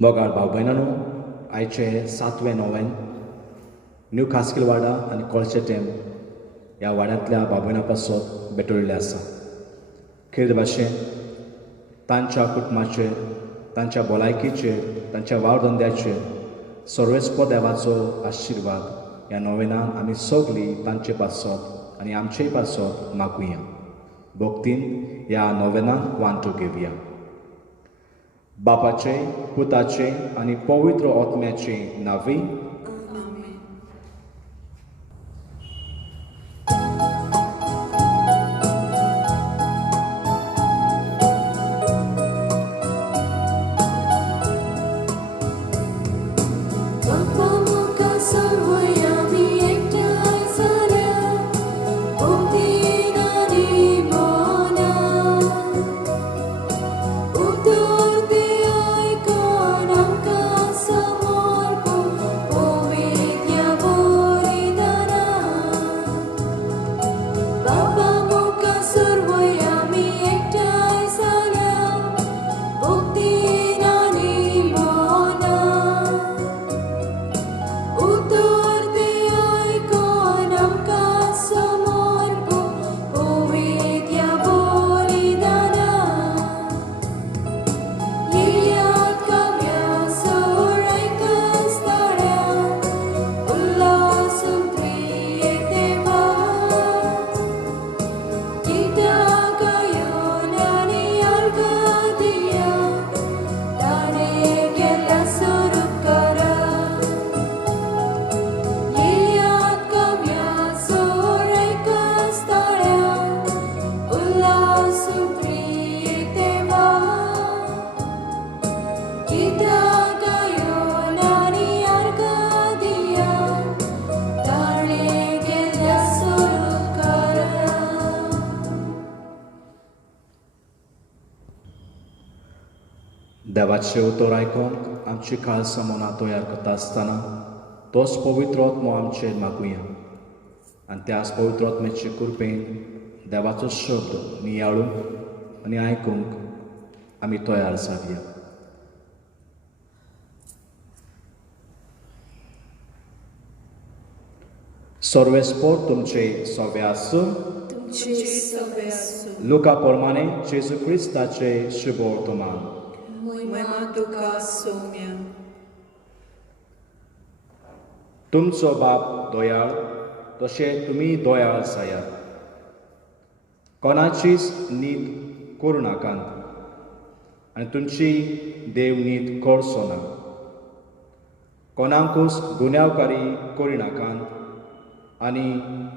मोगाळ भाव भयणांनो, आयचे 7वें नोवेन न्यू खासकील वाडा आनी कोळशेटेम ह्या वाड्यांतल्या भाव भयणां पासत भेटोळिल्ले आसा. खेळ भाशेन तांच्या कुटुंबाचेर, तांच्या भलायकेचेर, तांच्या वावरधंद्याचेर सर्वेस्प देवाचो आशिर्वाद ह्या नोवेनान आमी सगळीं तांचे पासत आनी आमचेय पासत मागुया. भोक्तीन ह्या नोवेनान वांटो घेवया. बापाचे, पुताचे आनी पवित्र आत्म्याचे नांवी. देवाचे उतर आयकोन आमची खालसा मनां तयार करता आसतना तोच पवित्र आत्मो आमचेर मागुया. आनी त्याच पवित्र आत्म्याचे कृपेन देवाचो शब्द नियाळून आनी आयकूंक आमी तयार जावया. सर्वेस्पोर तुमचे सवे आसूं. लुका प्रमाणे जेजू क्रिस्ताचे शुभ वर्तमान. तुमचो बाप दोयाळ तशें तुमी दोयाळ जायात. कोणाचीच नीत करूं नाकात आनी तुमची देव नीत करचो ना. कोणाकूच गुन्यांवकारी करिनाकात आनी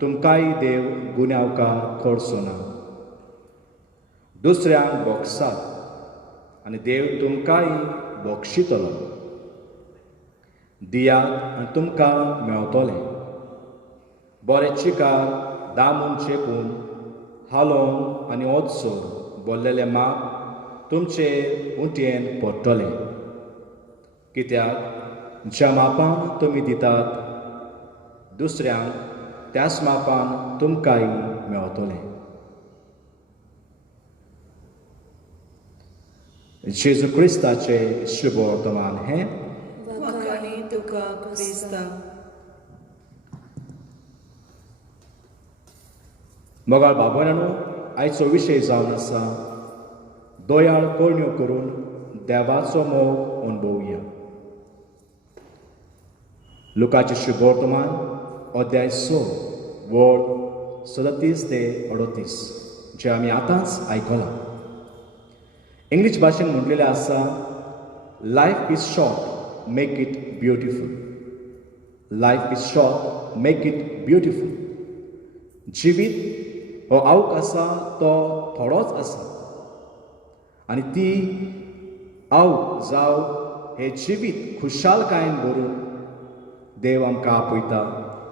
तुमकांय देव गुन्यांवकार करचो ना. दुसऱ्यांक बोगसात आनी देव तुमकांय बोगशितलो. दियात आनी तुमकां मेळटलें. बरें चिकार दामून चेपून हालोवन आनी ओतसोर भरलेलें माप तुमचे उंटयेन पडटलें. कित्याक ज्या मापान तुमी दितात दुसऱ्यांक त्याच मापान तुमकांय मेळटलें. जेजू क्रिस्ताचे शुभ वर्तमान हें. तुका क्रिस्ता. मोगाळ भाव भयणांनो, आयचो विशय जावन आसा दोयाळ कोळण्यो करून देवाचो मोग अणभवुया. लुकाचे शुभ वर्तमान अध्याय 6 वड 37 ते 38 जे आमी आतांच आयकलां. इंग्लीश भाशेन म्हटलेलें आसा, life is short, make it beautiful. Life is short, make it beautiful. जिवीत हो आवक आसा तो थोडोच आसा आनी ती आवक जावं हें जिवीत खुशालकायेन भरून देव आमकां आपयता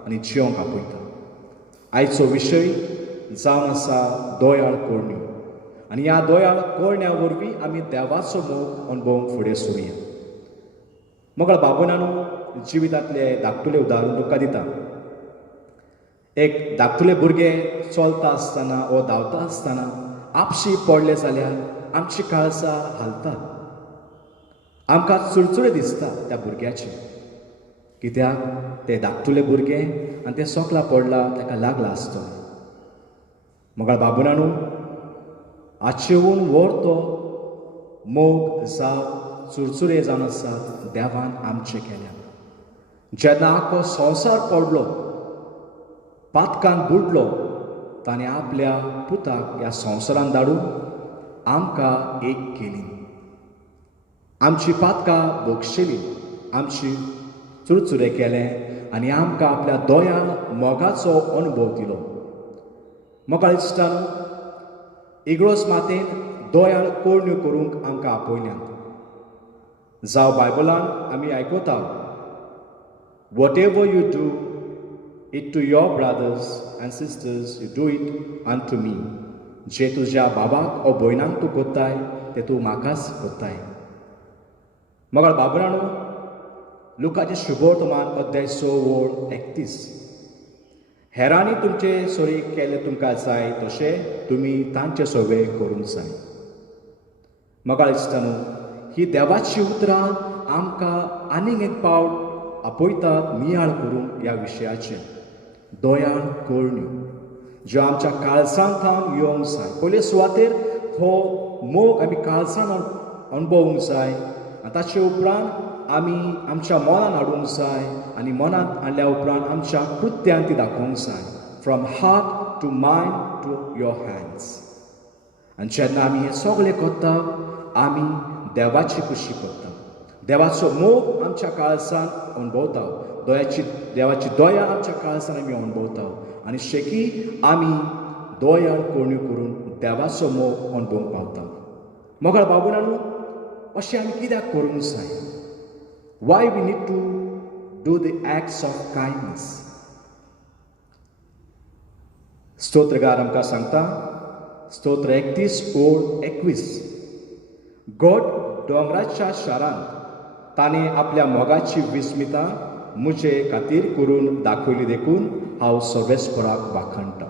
आनी जियोंक आपयता. आयचो विशय जावन आसा दोयाळ कोळण्यो आनी ह्या दोयाळ कोळण्या वरवीं आमी देवाचो मोग अणभवूंक फुडें सरुया. मोगाळ भाव भयणांनो, जिवितांतले धाकटुलें उदाहरण तुमकां दिता. एक धाकटुलें भुरगें चलता आसतना वो धांवता आसतना आपशी पडलें जाल्यार आमची काळजां हालतात. आमकां चुरचुरे दिसता त्या भुरग्याचे, कित्याक ते धाकटुलें भुरगें आनी तें सोकला पडलां, ताका लागला आसतलो. मोगाळ बाबुरानू, आजचेवन वर तो मोग जावं चुरचुरे जावन आसात देवान आमचे केल्या. जेन्ना आख्खो संवसार पडलो, पातकान बुडलो, ताणें आपल्या पुताक ह्या संवसारान धाडून आमकां एक केली. आमची पातकां भोगशिली, आमची चुरचुरे केले आनी आमकां आपल्या दोयाळ मोगाचो अनुभव दिलो. मोगाळ इश्टांनो, इगळोस मातेन दोयाळ कोळण्यो करूंक आमकां आपयल्यात. जावं बायबलान आमी आयकता, whatever you do it to your brothers and sisters, you do it unto me. जे तुज्या बाबाक ओ भयणांक तूं कोत्ताय ते तूं म्हाकाच कोत्ताय. मोगाळ बाबराणू, लुकाचे शुभवर्तमान अध्याय 6:31. हेरांनी तुमचे सोरी केले तुमकां जाय तशें तुमी तांचे सोवे करूंक जाय. मोगाळ इश्टांनो, ही देवाची उतरां आमकां आनीक एक पावट आपयतात नियाळ करून ह्या विशयाचेर. दोयाळ कोळण्यो ज्यो आमच्या काळजांत थांब येवंक जाय. पयले सुवातेर हो मोग आमी काळजांत अणभवूंक जाय आनी ताचे उपरांत आमी आमच्या मनांत हाडूंक जाय आनी मनांत हाडल्या उपरांत आमच्या कृत्यान ती दाखोवंक जाय. From heart to mind to your hands. आनी जेन्ना आमी हें सगळें करता, आमी देवाची खुशी करता. देवाचो मोग आमच्या काळजांत अणभवता. देवाची दया आमच्या काळजांत आमी अणभवता आनी शेकी आमी दोयाळ कोळण्यो करून देवाचो मोग अणभवूंक पावता. मोगाळ बाबुरानू, अशें आमी कित्याक करूंक जाय? Why we need to do the acts of kindness? स्तोत्रकार आमकां सांगता, स्तोत्र 31:21. गॉड दोंगराच्या शारांत ताणें आपल्या मोगाची विस्मितां म्हजे खातीर करून दाखयली देखून हांव सर्वेस्पराक वाखणटा.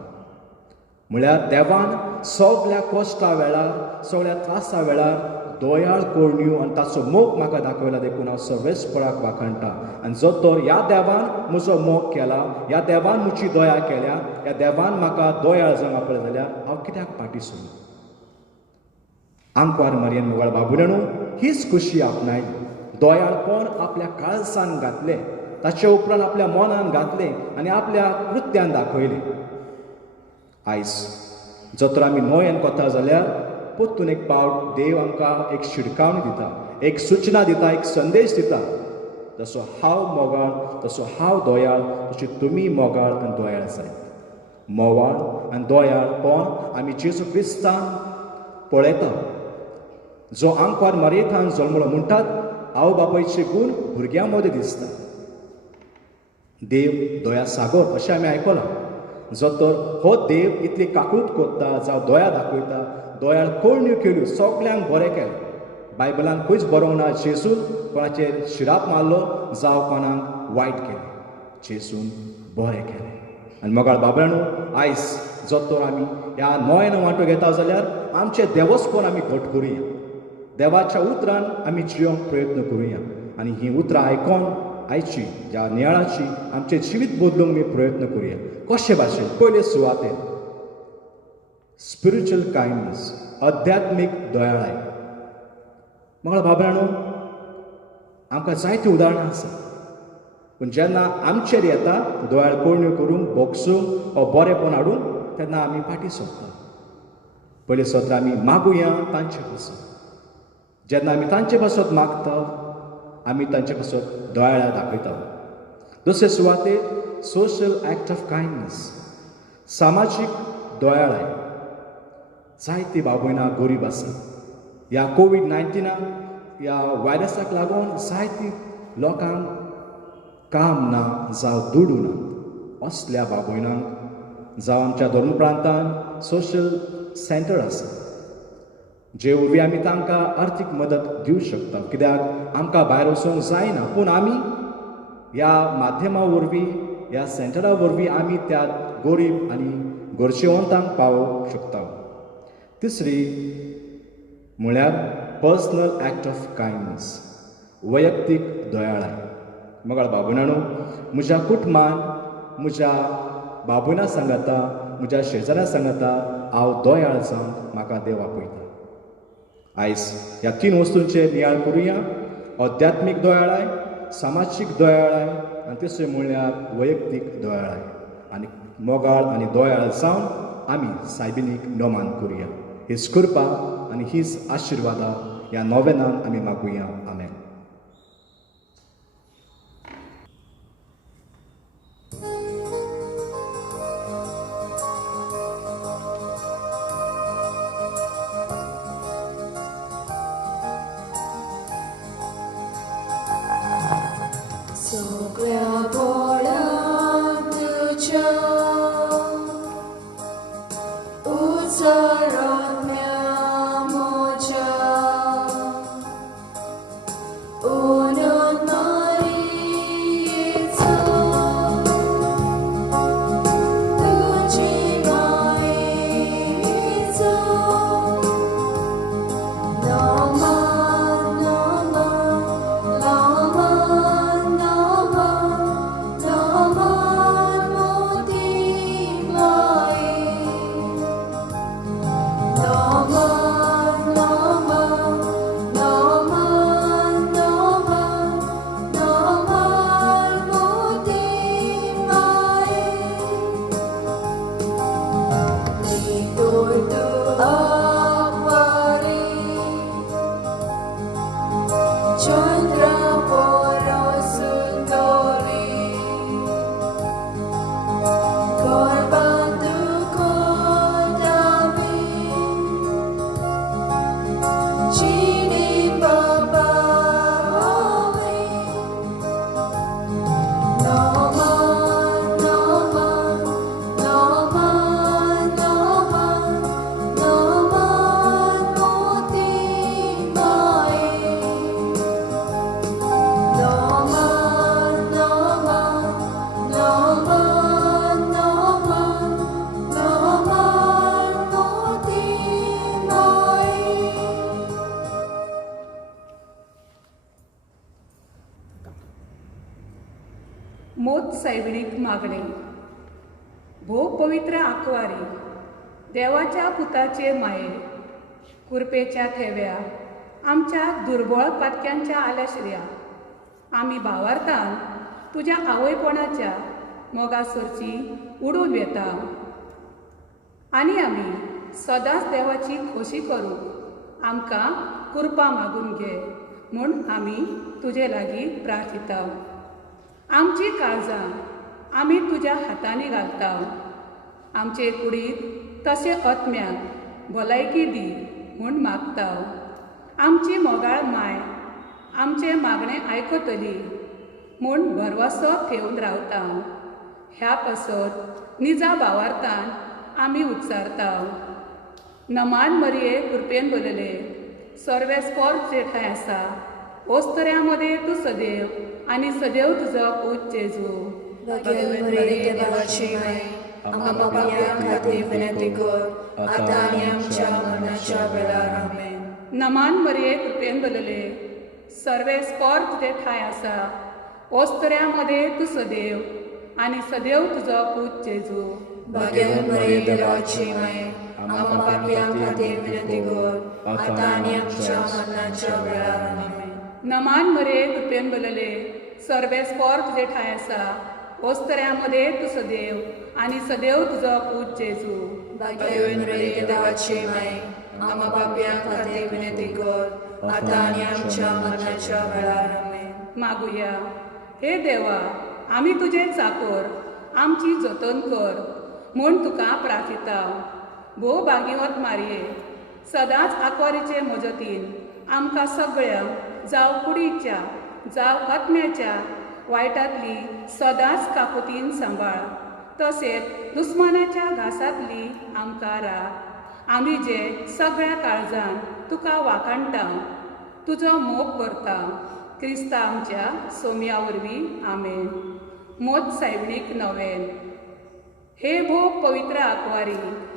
म्हळ्यार देवान सगळ्या कश्टा वेळार, सगळ्या त्रासा वेळार दोयाळ कोळण्यो आनी ताचो मोग म्हाका दाखयला देखून हांव सर्वेस्पराक वाखणटा. आनी जो तर ह्या देवान म्हजो मोग केला, ह्या देवान म्हजी दया केल्या, ह्या देवान म्हाका दोयाळ जावंक आपले जाल्यार हांव कित्याक फाटीं सरूं? आंकवार मरयेन मोगाळ बाबुरानू, हीच खुशी आपणायली. दोयाळपण आपल्या काळजांत घातलें, ताचे उपरांत आपल्या मनान घातलें आनी आपल्या कृत्यान दाखयलें. आयज जर तर आमी नोयेन कोता जाल्यार परतून एक पावट देव आमकां एक शिडकावणी दिता, एक सूचना दिता, एक संदेश दिता. जसो हांव मोगाळ, तसो हांव दोयाळ, तशें तुमी मोगाळ आनी दोयाळ जायत. मोवाळ आनी दोयाळपण आमी जेजू क्रिस्तान पळयता, जो आंकवार मरयेंतान जल्मलो म्हणटात, आवय बापायचे गूण भुरग्यां मदें दिसता. देव दोया सागर अशें आमी आयकलां. जो तर हो देव इतली काकूट कोत्ता, जावं दोया दाखयता, दोयाळ कोळण्यो केल्यो, सगल्यांक बरें केलें. बायबलान खंयच बरोवंक ना जेजून कोणाचेर शिराप मारलो जावं कोणाक वायट केलें. जेजून बरें केलें. आनी मोगाळ बाबरानू, आयज जो तर आमी ह्या नोयेन वांटो घेता जाल्यार आमचें देवस्पण आमी घट करुया. देवाच्या उतरान आमी जियोंक प्रयत्न करुया आनी हीं उतरां आयकोन आयची ह्या नियाळाची आमचें जिवीत बदलूंक आमी प्रयत्न करुया. कशे भाशेन? पयले सुवातेर स्पिरिच्युअल कायंडनेस, अध्यात्मीक दोयाळाय. मोगाळ बाबरानू, आमकां जायतीं उदाहरणां आसा, पूण जेन्ना आमचेर येता दोयाळ कोळण्यो करूंक, बोगसूंक वा बरेंपण हाडूंक, तेन्ना आमी फाटीं सरता. पयले सत्र आमी मागुया तांचे पासून. जेन्ना आमी तांचे पासत मागता, आमी तांचे पासत दोयाळ दाखयता. दुसरे सुवातेर सोशल एक्ट ऑफ कायंडनेस, सामाजीक दोयाळाय. जायती भाव भयणां गरीब आसा. ह्या कोविड-19 ह्या वायरसाक लागून जायती लोकांक काम ना जावं दुडू ना. असल्या भाव भयणांक जावं आमच्या धर्म प्रांतान सोशल सेंटर आसा, जे वरवीं आमी तांकां आर्थीक मदत दिवंक शकता. कित्याक आमकां भायर वचूंक जायना, पूण आमी ह्या माध्यमा वरवीं, ह्या सेंटरा वरवीं आमी त्या गरीब आनी गरजेवंतांक पावोवंक शकता. तिसरी म्हळ्यार पर्सनल एक्ट ऑफ कायंडनेस, वैयक्तीक दोयाळाय. मोगाळ बाबुनाणू, म्हज्या कुटुंबान, म्हज्या बाबुना सांगाता, म्हज्या शेजाऱ्या सांगाता हांव दोयाळ जावन म्हाका देव आपयता. आयज ह्या 3 वस्तूंचेर नियाळ करुया. आध्यात्मीक दोयाळाय, सामाजीक दोयाळाय आनी तिसरें म्हणल्यार वैयक्तीक दोयाळाय. आनी मोगाळ आनी दोयाळ जावन आमी सायबिणीक नोमान करुया. हीच कृपा आनी हीच आशिर्वादा ह्या नोवेनान आमी मागुया. आमेन. सगळ्या बोळांत तुझ्या उजळण्या म्हज्या उनत मायेचो तुजी मायेचो नमन नमन नमन नमन मोती माये नमन नमन नमन नमन मोती माये नितोर तू आवारी चंद्र पोरो सुंदरी गर्भात कोदामी चिनी बाबावे नमन नमन नमन नमन मोती माये नमन नमन नमन नमन मोती माये. मोत सायबिणीक मागणे. भोव पवित्र आंकवारी, देवाच्या पुताचे माये, कुरपेच्या थेव्या, आमच्या दुर्बळ पातक्यांच्या आल्याशिर्या आमी भावार्थान तुज्या आवयपणाच्या मोगासरची उडून येता आनी आमी सदांच देवाची खोशी करूंक आमकां कृपा मागून घे म्हूण आमी तुजे लागीं प्रार्थिता. आमची काळजां आमी तुज्या हातांनी घालता. आमचे कुडींत तशें आत्म्याक भलायकी दी म्हूण मागता. आमची मोगाळ माय आमचें मागणें आयकतली म्हूण भरवसो ठेवून रावता. ह्या पासत निजा भावार्थान आमी उच्चारता. नमान मरिये कृपेन भरलेले, सर्वेस्पर जेठाय आसा, ओस्तऱ्यामध्ये तूं सदैव आनी सदैव तुजो पूत जेजू. भाग्यवान मरिये देवाची माय, आमकां पापयां खातीर विनंती कर, आतां आनी आमच्या मरणाच्या वेळार. आमेन. नमान मरिये कृपेन भरलेले, सर्वेस्पर जेठाय आसा, ओस्तऱ्यामध्ये तूं सदैव आनी सदैव तुजो पूत जेजू. भाग्यवान मरिये देवाची माय, आमकां पापयां खातीर विनंती कर, आतां आनी आमच्या मरणाच्या वेळार. आमेन. नमान मरिये कृपेन भरलेले, सर्वेस्पर जेठाय आसा, ओस्तऱ्यामध्ये तूं सदैव आनी सदैव तुजो पूत जेजू. भाग्यवान मरिये देवाची माय, आमकां पापयां खातीर विनंती कर, आतां आनी आमच्या मरणाच्या वेळार. आमेन. मागुया. हे देवा, आमी तुजे चाकर, आमची जतन कर म्हूण तुका प्रार्थिता. भोव भागिवत मारये, सदांच आंकवारीचे मजतीन आमकां सगळ्यांक जावं कुडीच्या जावं आत्म्याच्या वायटांतली सदांच काकुतीन सांबाळ. तशेंच दुस्मानाच्या घासांतली आमकां राख. आमी जे सगळ्या काळजान तुका वाखाणटा, तुजो मोग करता. क्रिस्ता आमच्या सोम्या वरवीं. आमेन. मोत सायबिणीक नवेन. हे भो पवित्र आकवारी,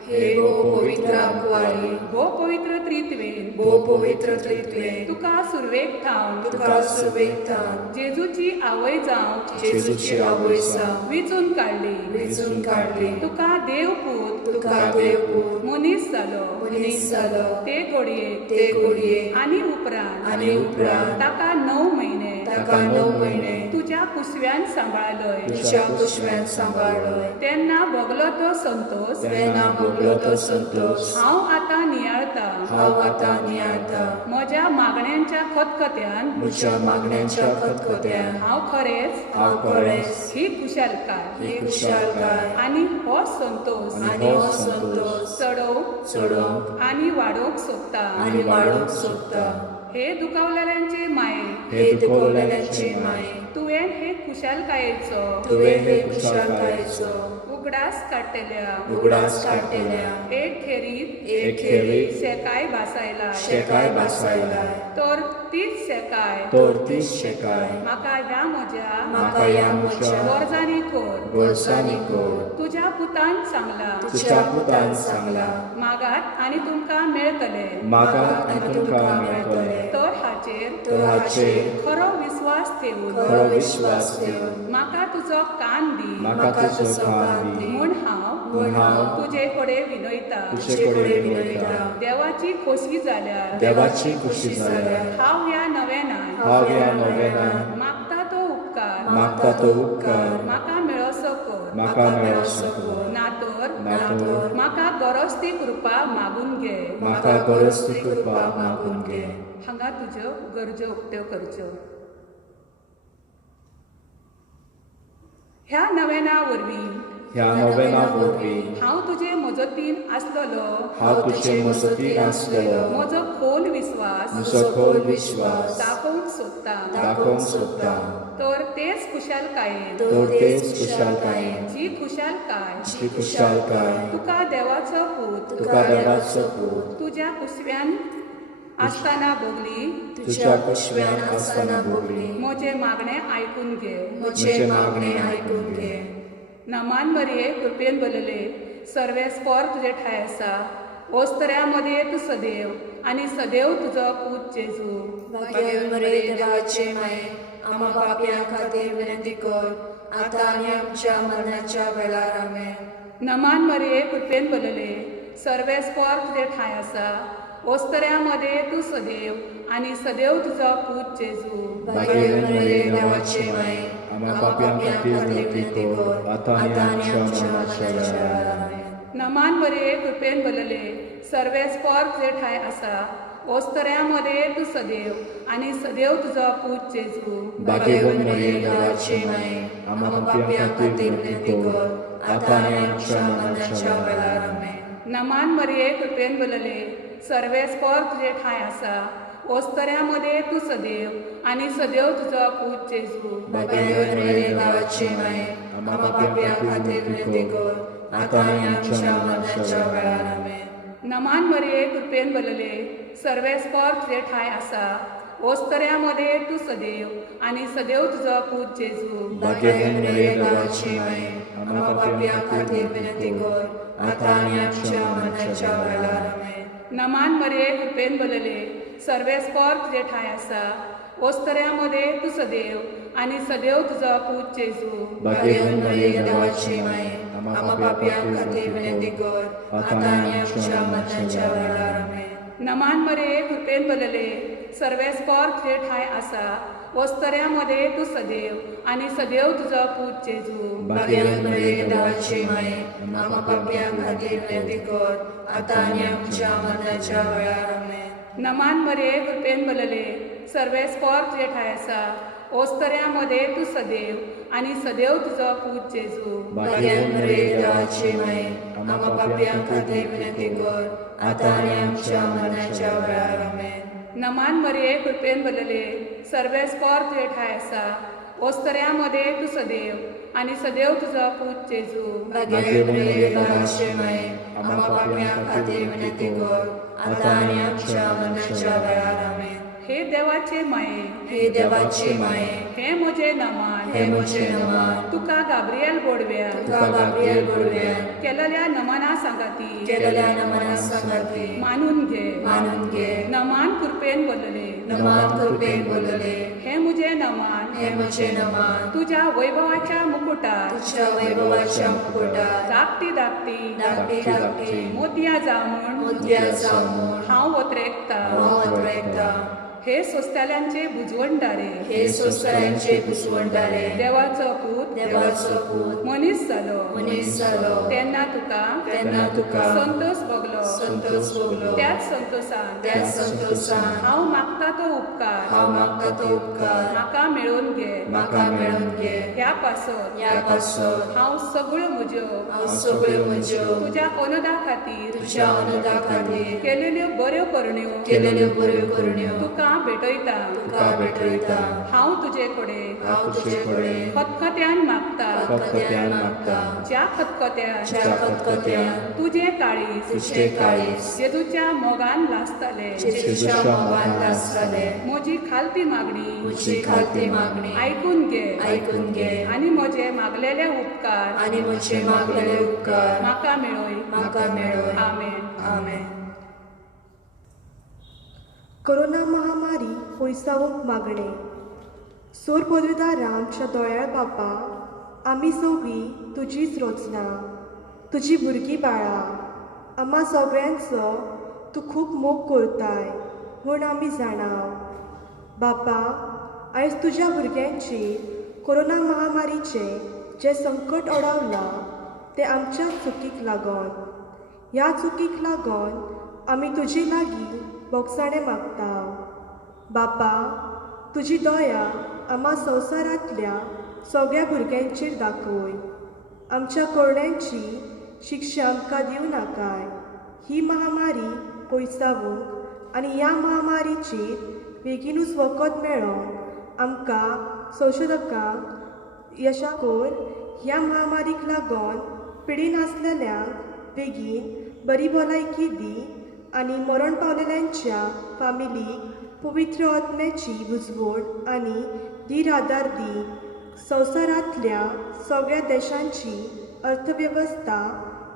हे भो पवित्र आंकवारी, भो पवित्र त्रित्वेन, भो पवित्र त्रित्वे, तुका सुरवेक थावन, तुका सुबेकतान, जेजूची आवय जावं जेजूची आवयसा, विचून काढली, वेचून काढली, तुका देवपूत तुका देवपूत, मनीस जालो, मनीस जालो, ते घोडये ते घोडये, आणि उपरांत आनी उपरांत, ताका 9 महिने ताका 9 महिने, तुझ्या कुसव्यान सांभाळलोय, तुझ्या कुशव्यान सांभाळलोय, तेन्ना भोगलो तो संतोष, तेन्ना भोगलो तो संतोष, हांव आतां नियाळता, हांव आतां नियाळता, म्हज्या मागण्यांच्या खतखत्यान, म्हज्या मागण्यांच्या खतखत्यान, हांव खरेंच हांव खरेंच ही खुशालकाय ही खुशालकाय आणि हो संतोष आनी हो संतोष चडोवंक चडोवंक आणि वाडोवंक सोदता. आनी वाडोवंक सोदता. हे दुखावलेल्यांचे माये, हे दुखवलेल्यांचे माये, तुवें हे खुशालकायेचो तुवें हे खुशालकायेचो उगडास काडटल्या उगडास काडटल्या एक खेरीत एक खेरीत शेकाय भासायला, शेकाय भासायलाय, तर तीच शेकाय तर तीच शेकाय म्हाका ह्या म्हज्या म्हाका ह्या म्हज्या वर्जांनी कोर, वर्सांनी कोर, तुज्या पुतान सांगला, तुज्या पुतान सांगला, मागात आणि तुमकां मेळटले, मागात आनी तुमकां मेळटले, तर हाचेर तर हाचेर खरो विश्वास ठेवून खरो विश्वास ठेवन म्हाका तुजो कान दी, म्हाका तुजो कान दी, म्हूण हांव म्हूण हांव तुजे कडेन विनयता. तुजे कडेन विनयता. देवाची खोशी जाल्यार देवाची खुशी जाल्यार हांव ह्या नव्यानान हांव ह्या नव्यानान मागता तो उपकार मागता तो उपकार म्हाका मेळोसो कर, म्हाका मेळोसो कर. नातर म्हाका गरज ती कृपा मागून घे, म्हाका गरज ती कृपा मागून घे. हांगा तुज्यो गरजो उक्त्यो करच्यो. ह्या नव्याना वरवीं ह्या नव्याना वरवीं हांव तुजे मजतीन आसलोलो, हांव तुजे मजतीन आसलेलो, म्हजो खोल विश्वास म्हजो खोल विश्वास दाखोवंक सोदता. दाखोवंक सोदता. तर तेच खुशालकायेन, तर तेच खुशालकायेन, जी खुशालकाय जी खुशालकाय तुका देवाचो पूत तुका देवाचो पूत तुज्या कुसव्यान आसतना भोगली, तुज्या कुशव्यान आसतना भोगली, म्हजे मागणे आयकून घे. म्हजे मागणे आयकून घे. नमान मरिये कृपेन बलले, सर्वे स्पर तुजे ठाय आसा, ओस्तऱ्यामध्ये तू सदैव आणि सदैव तुजो पूत जेजू. भाग्यवान मरे देवाचे माये, आम्हा पापयां खातीर विनंती कर, आतां आनी आमच्या मरणाच्या वेळार आमेन. नमान मरिये कृपेन बलले, सर्वे स्पर तुजे ठाय आसा, ओस्तऱ्यामध्ये तू सदैव आणि सदैव तुजो पूत जेजू. भाग्यवान मरे देवाचे माये, आम्हा पापयां खातीर विनंती कर, आतां आनी आमच्या मरणाच्या वेळार आमेन. नमान मरिये कृपेन बलले, सर्वे स्पर तुजे ठाय आसा, ओस्तऱ्यामध्ये तू सदैव आणि सदैव तुजो पूत जेजू. भाग्यवान मरे देवाचे माये, आम्हा पापयां खातीर विनंती कर, आतां आनी आमच्या मरणाच्या वेळार आमेन. नमान मरिये कृपेन बलले, सर्वे स्पर तुजे ठाय आसा, ओस्तऱ्यामध्ये तू सदैव आणि सदैव तुजो पूत जेजू. भाग्यवान मरे देवाचे माये, आम्हा पापयां खातीर विनंती कर, आतां आनी आमच्या मरणाच्या वेळार आमेन. नमान मरिये कृपेन बलले, सर्वे स्पर तुजे ठाय आसा, ओस्तऱ्यामध्ये तू सदैव आणि सदैव तुजो पूत जेजू. भाग्यवान मरे देवाचे माये, आम्हा पापयां खातीर विनंती कर, आतां आनी आमच्या मरणाच्या वेळार आमेन. नमान मरिये कृपेन बलले, सर्वे स्पर तुजे ठाय आसा, ओस्तऱ्यामध्ये तू सदैव आणि सदैव तुजो पूत जेजू. भाग्यवान मरे देवाचे माये, आम्हा पापयां खातीर विनंती कर, आतां आनी आमच्या मरणाच्या वेळार आमेन. नमान मरिये कृपेन बलले, सर्वे स्पर तुजे ठाय आसा, ओस्तऱ्यामध्ये तू सदैव आणि सदैव तुजो पूत जेजू. भाग्यवान मरे देवाचे माये, आम्हा पापयां खातीर विनंती कर, आतां आनी आमच्या मरणाच्या वेळार आमेन. नमान मरिये कृपेन बलले, सर्वे स्पर तुजे ठाय आसा, ओस्तऱ्यामध्ये तू सदैव आणि सदैव तुजो पूत जेजू. भाग्यवान मरे देवाचे माये, आम्हा पापयां खातीर विनंती कर, आतां आनी आमच्या मरणाच्या वेळार आमेन. नमान मरिये कृपेन बलले, सर्वे स्पर तुजे ठाय आसा, ओस्तऱ्यामध्ये तू सदैव आणि सदैव तुजो पूत जेजू. भाग्यवान मरे देवाचे माये, आम्हा पापयां खातीर विनंती कर, आतां आनी आमच्या मरणाच्या वेळार आमेन. हे देवाचे माये हे देवाचे माये हे म्हजे नमान हे म्हजे नमान तुका गाब्रिएल गोडव्या तुका गाब्रिएल गोडव्यान केलेल्या नमना सांगाती केलेल्या नमना सांगाती मानून घे मानून घे नमान कृपेन बोलले नमान कृपेन बोलले हे मुझे नमान हे म्हजे नमान तुझ्या वैभवाच्या मुकुटात तुझ्या वैभवाच्या मुकुटात धाकटी धाकटी धाकटी धाकटी मोतिया जावून मोतया जावून हांव वत्रेकता हांव अद्वैता हे सोस्ताल्यांचे बुजवणदारे हे सोस्करांचे पुसवणदारे देवाचो पूत देवाचो पूत मनीस जालो मनीस जालो तेन्ना तुका तेन्ना तुका संतोष भोगलो संतोष भोगलो त्याच संतोषान त्या संतोषान हांव मागता तो उपकार हांव मागता तो उपकार म्हाका मेळून घे म्हाका मेळून घे ह्या पासत ह्या पासत हांव सगळ्यो म्हज्यो हांव सगळ्यो म्हज्यो तुझ्या अनुदा खातीर तुझ्या अनुदा खातीर केलेल्यो बऱ्यो करण्यो केलेल्यो बऱ्यो करण्यो तुका भेटयता तुका भेटयता हांव तुजे कडेन हांव तुजे कडेन खतखत्यान मागता खतखत्यान मागता ज्या खतखत्यान ज्या खतखत्यान तुझे काळीज तुझे काळीज जेजूच्या मोगान लासताले जेजूच्या मोगान लासताले म्हजी खालती मागणी म्हजी खालती मागणी ऐकून घे ऐकून घे आनी म्हजे मागलेले उपकार आनी म्हजे मागलेले उपकार म्हाका मेळय म्हाका मेळय आमेन आमेन कोरोना महामारी पयसावूंक मागणे सोर पदवीदार आमच्या दोळ्याळ बापा आमी सगळीं तुजीच रोचना तुजी भुरगीं बाळां आम्हा सगळ्यांचो तूं खूब मोग करताय म्हूण आमी जाणाव बापा आयज तुज्या भुरग्यांचेर कोरोना महामारीचें जें संकट ओडवलां तें आमच्या चुकीक लागून ह्या चुकीक लागून आमी तुजे लागीं बोगसाणें मागता बापा तुजी दया आम्हा संवसारांतल्या सगळ्या भुरग्यांचेर दाखय आमच्या कोरण्यांची शिक्षा आमकां दिवं नाकाय ही महामारी पयसावूंक आनी ह्या महामारीचेर बेगीनूच वखद मेळोंक आमकां संशोधकांक यशाकोर ह्या महामारीक लागून पिडीन आसलेल्यांक बेगीन बरी भलायकी दी आनी मरण पावलेल्यांच्या फामिलीक पवित्र आत्म्याची बुजवण आनी धीर आदार दी संवसारांतल्या सगळ्या देशांची अर्थवेवस्था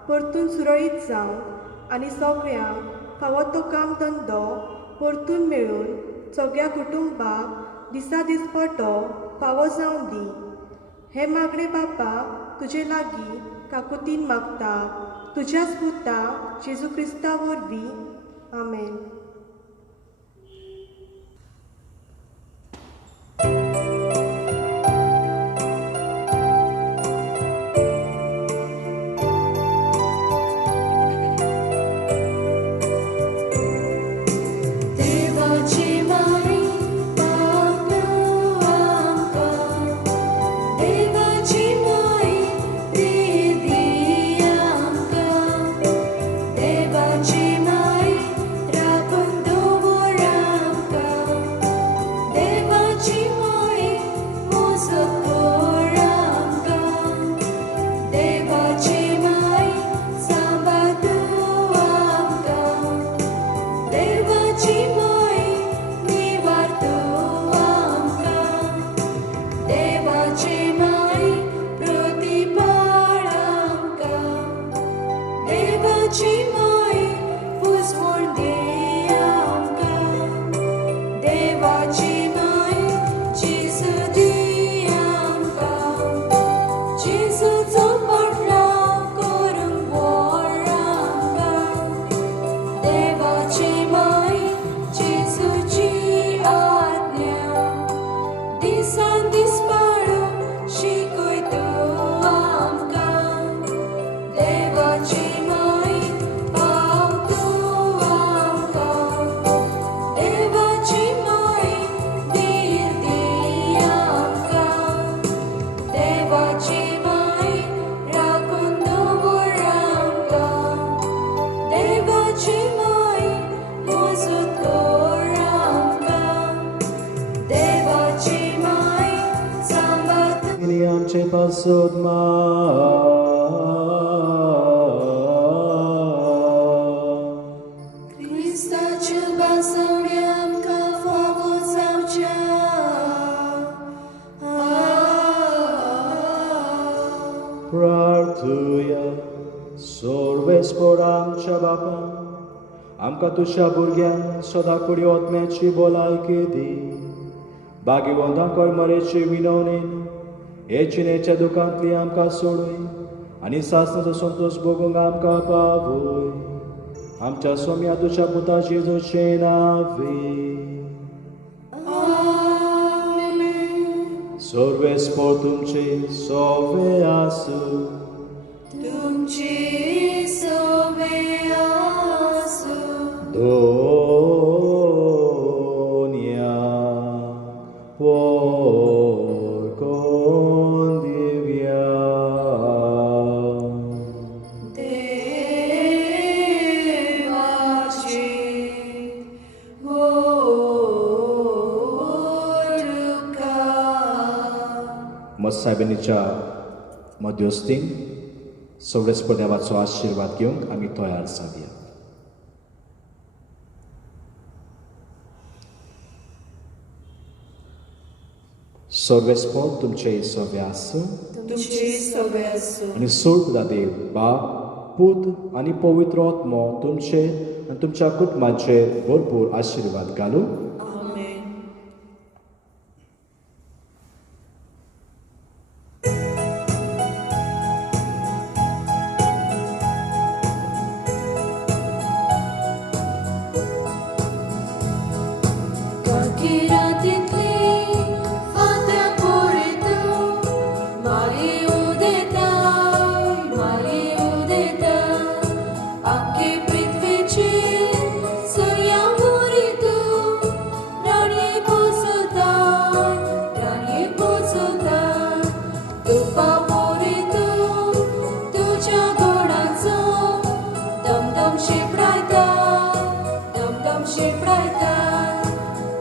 परतून सुरळीत जावंक आनी सगळ्यांक फावो तो काम धंदो परतून मेळून सगळ्या कुटुंबाक दिसा दिसपटो फावो जावं दी हे मागणे बापा तुजे लागीं काकुतीन मागता तुज्याच पुता जेजू क्रिस्ता वरवीं आमेन देवाची माई पावलो आमकां देवाची माई दी आमकां देवाची माई राखून दवर आमकां देवाची माई मोजत कर आमकां देवाची माई सांबाळ आमकां देवाची माई निवारतो आमकां देवाची माई प्रतिपाळ आमकां देवाची माई पुसवण दी आमकां देवाची माई जेजू दी आमकां जेजूचो पाटलाव करूंक व्हर आमकां देवाची माई जेजूची आज्ञा दिसान दीस पाळूंक शिकय तूं आमकां देवाची माई पाव तूं आमकां देवाची माई धीर दी आमकां देवाची माई राखून दवर आमकां देवाची माई मोजत कर आमकां देवाची माई सांबाळ Ili आमचे पासोद क्रिस्ताच्या बासवण्या आमकां फावो प्रार्थुया सर्वेस्पर आमच्या बापा आमकां तुज्या भुरग्यांक सदां कुडी ओतम्याची भलायकी दी बागीवंतां करमरेची विनवणेन हे चिनेच्या दुखांतली आमकां सोडूय आनी सासणाचो संतोश भोगूंक आमकां पावय आमच्या सोम्या तुज्या पुता जेजूचे नांवे सर्वेस्पर तुमचे सोवे आसूं तुमची सोवे आसूं दोन्या पोरकोन दिव्या देवाची मसायबिनीच्या मध्यस्थीन सगळेच देवाचो आशिर्वाद घेवंक आमी तयार जावया. सर्वेस्पर तुमचे सोवे आसूं तुमची सोवे आसूं आनी सोड देव बाप पूत आनी पवित्र आत्मो तुमचे आनी तुमच्या कुटुंबाचेर भरपूर आशिर्वाद घालूं. आमेन.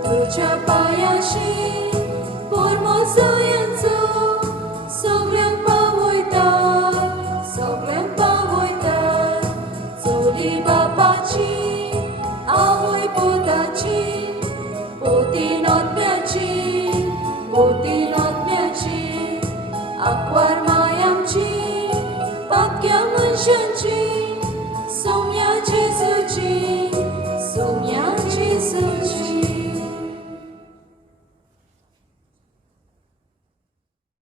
तुझ्या पायाशी पोरमोसयांचो सगळ्यांक पावयता चोली